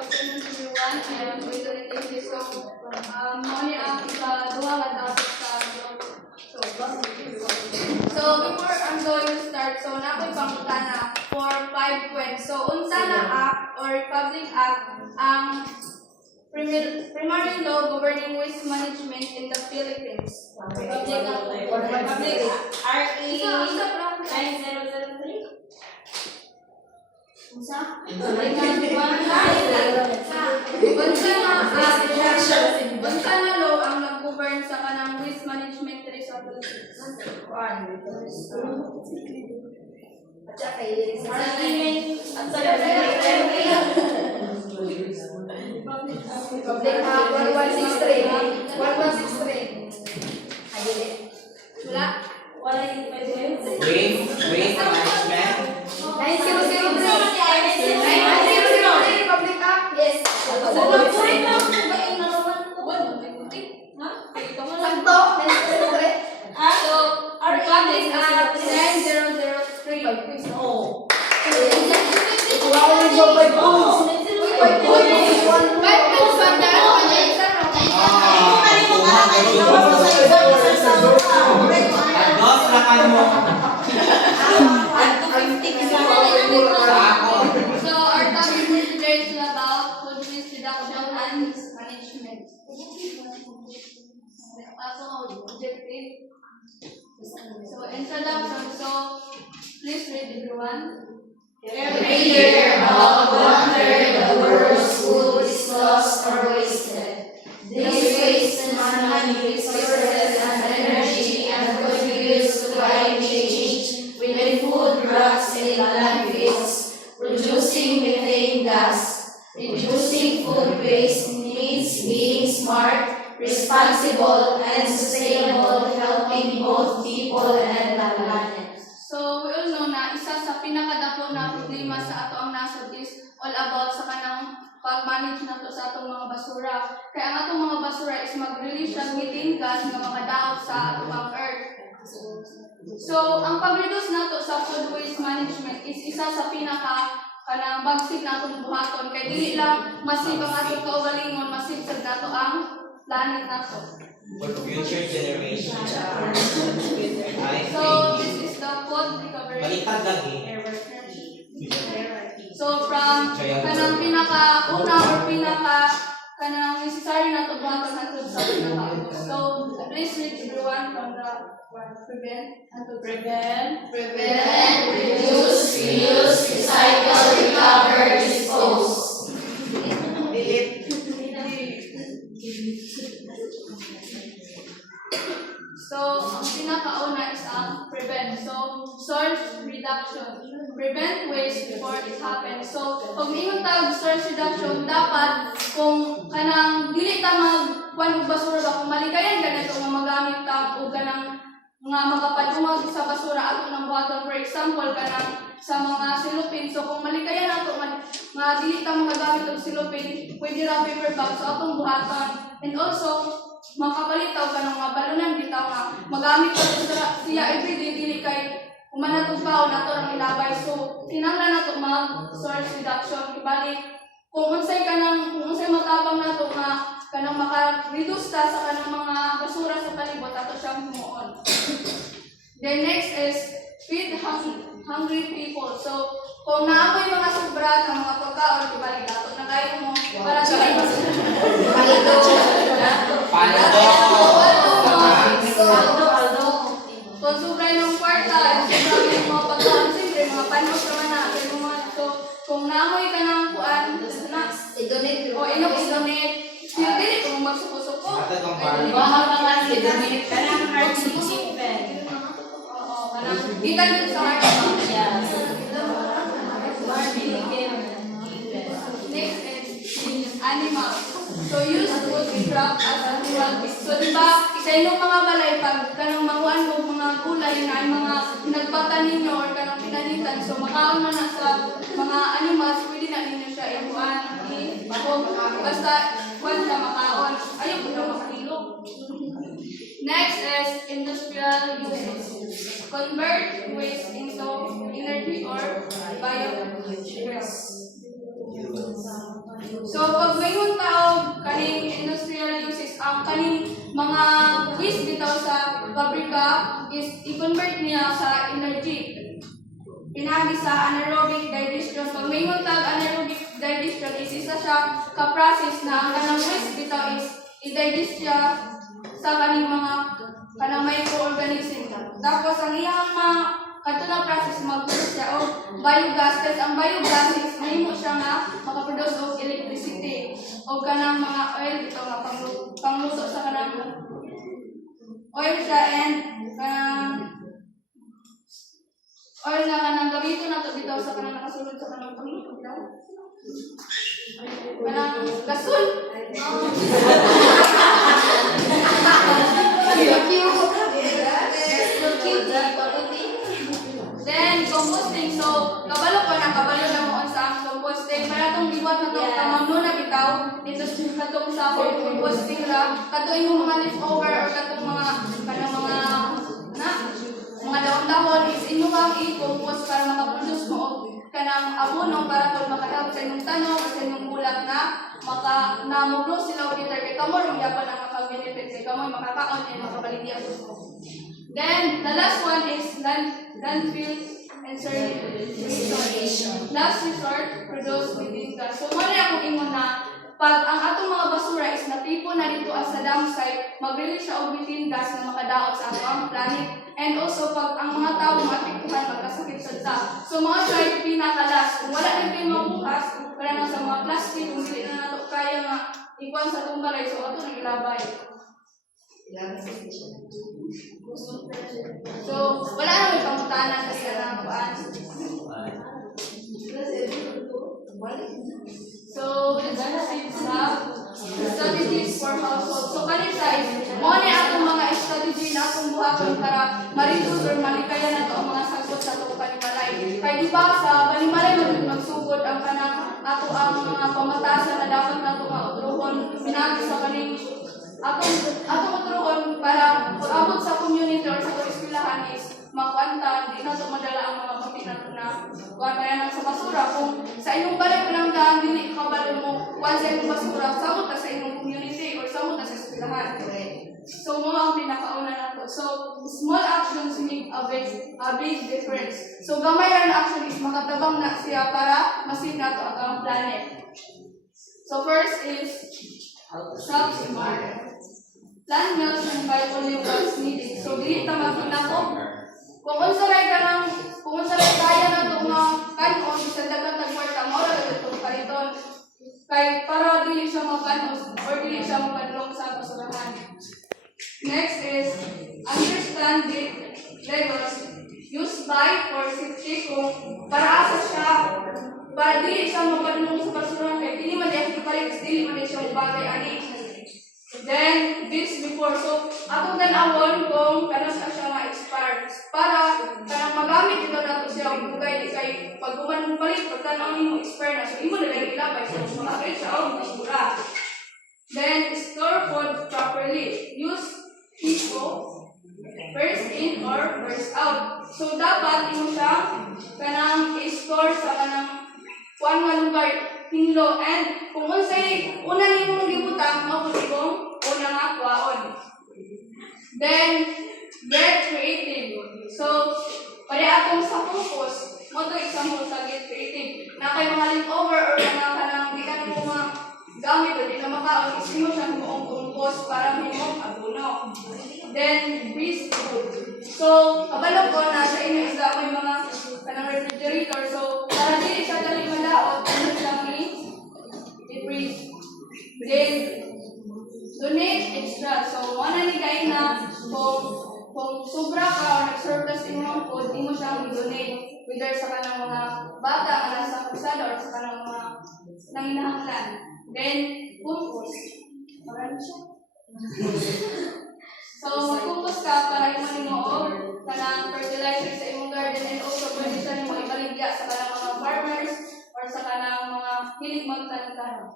afternoon everyone. I am going to retain this song. Muna ang ikaduha nga dapat sa group. So before I'm going to start, so nakoy pangutana for 5 points. So unsa na act or public act ang primary law governing waste management in the Philippines? Public RA 9003. Unsa na law ang nag-govern sa kanang waste management diri sa Philippines? Public Act 1163. 1163. Wala. Waste management. 9003. Public Act. Yes. Sakto. 9003. So, our Public Act 9003. Oh. So, our topic for today is about food waste reduction and management. Objective. So, introduction. So, please read everyone. Every year, about 1/3 of the world's food is lost or wasted. This waste money, resources, and energy and contributes to climate change when food rots in landfills, producing methane gas. Reducing food waste means being smart, responsible, and sustainable, helping both people and the planet. So, we all know na isa sa pinakadako na problema sa ato ang nasod is all about sa kanang pag-manage nato sa atong mga basura. Kaya ang atong mga basura is mag-release ng methane gas nga makadaot sa atong ang earth. So, ang pag-reduce nato sa food waste management is isa sa kanang bagsig na atong buhaton. Kaya dili lang masib ang atong kaugalingon, masib sad nato ang planet nato. For future generations. So, this is the food recovery. Baliktad lagi. So from kanang pinaka-una or kanang necessary na to buhaton hangtod sa pinaka-una. So please read everyone from the prevent, Reduce, reuse, recycle, recover, dispose. So ang pinaka-una is ang prevent. So source reduction. Prevent waste before it happens. So pag miingon tawag source reduction, dapat kung kanang dili ta magkuan og basura ba kung malikayan ganito nga magamit ta og kanang mga makapadungag sa basura ato nang buhaton, for example kanang sa mga silupin. So kung malikayan nato nga dili ta magagamit og silupin, pwede ra paper bag so atong buhaton. And also makapalitaw ka ng mga balunan bitaw nga magamit ka siya everyday dili kay umanatog pa o nato ang ilabay. So kinahanglan nato mag source reduction ibalik kung unsay matabang nato nga kanang maka-reduce ta sa kanang mga basura sa palibot ato siyang himuon. Then next is feed hungry people. So kung naamoy mga sobra ng mga pagkaon ibalik nato na kayo mo para dili kung sobra yung kwarta, sobra yung mga pagkaon, siyempre mga panos naman na. So, kung naamoy ka ng kuan, I-donate. o i-donate, dili kung magsuko-suko. Bahal ka lang i-donate ka ng heart chicken. Oo, kanang gikan dito sa heart. Yes. Next is animals. So, use food we crop as a rural beast. So, diba, sa inyong mga balay, pag kanang manguan mo mga gulay na yung mga pinagpatan ninyo or kanang pinanitan, so makaon na sa mga animals, pwede na ninyo siya ibuan, basta kuwan siya makaon. Ayaw ko na makahilo. Next is industrial uses. Convert waste into energy or biogas. So pag mayroon tao kaning industrial uses ang kaning mga waste bitaw sa pabrika is i-convert niya sa energy. Pinagi sa anaerobic digestion. Pag mayroon tag anaerobic digestion is isa siya ka-process na ang kanang waste bitaw is i-digest siya sa kaning mga kanang microorganism. Tapos ang iyang mga katulad process mag-produce siya og biogas. Kasi ang biogas is mahimo siya nga makaproduce og electricity o kanang mga oil ito nga pangluto sa kanang oil siya and kanang oil nga kanang gamiton nato bitaw sa kanang nakasulod sa kanang pangluto bitaw. Kanang gasol. Then, composting. So, kabalo ko na, kabalo na mo sa composting. Para itong liwat na itong kamamno na bitaw, dito sa itong sa composting ra, kato yung mga leftover or katong mga, kanang mga dahon-dahon is inyong i-compose para makaproduce mo kanang abono para kung makahelp sa inyong tanong o sa inyong bulak na namuglo sila o dito kay kamor ang yapan ang makabenefit kay kamor makakaon and makabaligya mo. Then, the last one is landfill and restoration. Last resort, produce within gas. So, mali akong ingon na pag ang atong mga basura is natipon na dito sa dump site, mag-release siya og methane gas na makadaot sa atong planet. And also, pag ang mga tao maapektuhan, magkasakit sa ta. So, mga site, pinakalas. Kung wala na kayo mabukas, wala na sa mga plastic, kung hindi na nato kaya nga ikuan sa itong balay, so ato nang ilabay. So, wala na may pangutanan kasi na kuan. So, let's proceed sa strategies for household. So, kanita is, mo ni atong mga strategy na atong buhaton para ma-reduce or malikaya na ito ang mga sagot sa itong panimalay. Kaya di ba sa panimalay magsugod ang kanang ato ang mga pamatasan na dapat na ito mautrohon, pinagi sa kaning atong utrohon para pag-abot sa community or sa eskwelahan is makwanta, di na ito madala ang mga pamilya na kuwan kaya sa basura. Kung sa inyong balay pinanggaan, dili kabalo mo kuwan sa inyong basura, samot na sa inyong community or samot na sa eskwelahan. So, mga ang pinakauna na ito. So, small actions make a big difference. So, gamay lang na action is makatabang na siya para masave na ito ang planet. So, first is stop smart. Plant meals and buy only what's needed. So, dili ta magkina ko. Kung unsaray kaya na ito nga kanon, sa dagang tagwarta, maura na ito kariton. Kaya para dili siya makanos or dili siya makanlong sa basurahan. Next is understand the levels used by or safety kung para asa siya para dili siya makanlong sa basurahan kaya dili man siya ipalit, dili man siya bagay ani. Then, this before. So, atong tanawon kung kano siya ma-expire. Para magamit ito nato siya ang bugay di kay pag mong palit, pag tanaw mo expire na. So, imo na lang ilabay. So, makakit siya ang basura. Then, store food properly. Use HIPPO, first in or first out. So, dapat imo siya kanang i-store sa kanang kuan nga lugar. Hinlo and kung unsay una nimong gibutang mao kung una nga kuwaon. Then get creative. So pare atong sa focus mo to example sa get creative. Na kay mga leftover or mga kanang di ka mo mga gamit o di na makaon is mo siya mo compost para mo abono. Then freeze food. So kabalo ko na sa inyo is may mga kanang refrigerator. So para dili siya dali madaot ano lang i-freeze. Then donate extra. So wala ni kay na kung sobra ka o nag-surplus imong food, imo siyang i-donate whether sa kanang mga bata nga nasa kusada or sa kanang mga nanginahanglan. Then compost. Marami siya. So mag-compost ka para imo nimo og kanang fertilizer sa imong garden and also pwede siya nimo ibaligya sa kanang mga farmers or sa kanang mga hilig magtanom.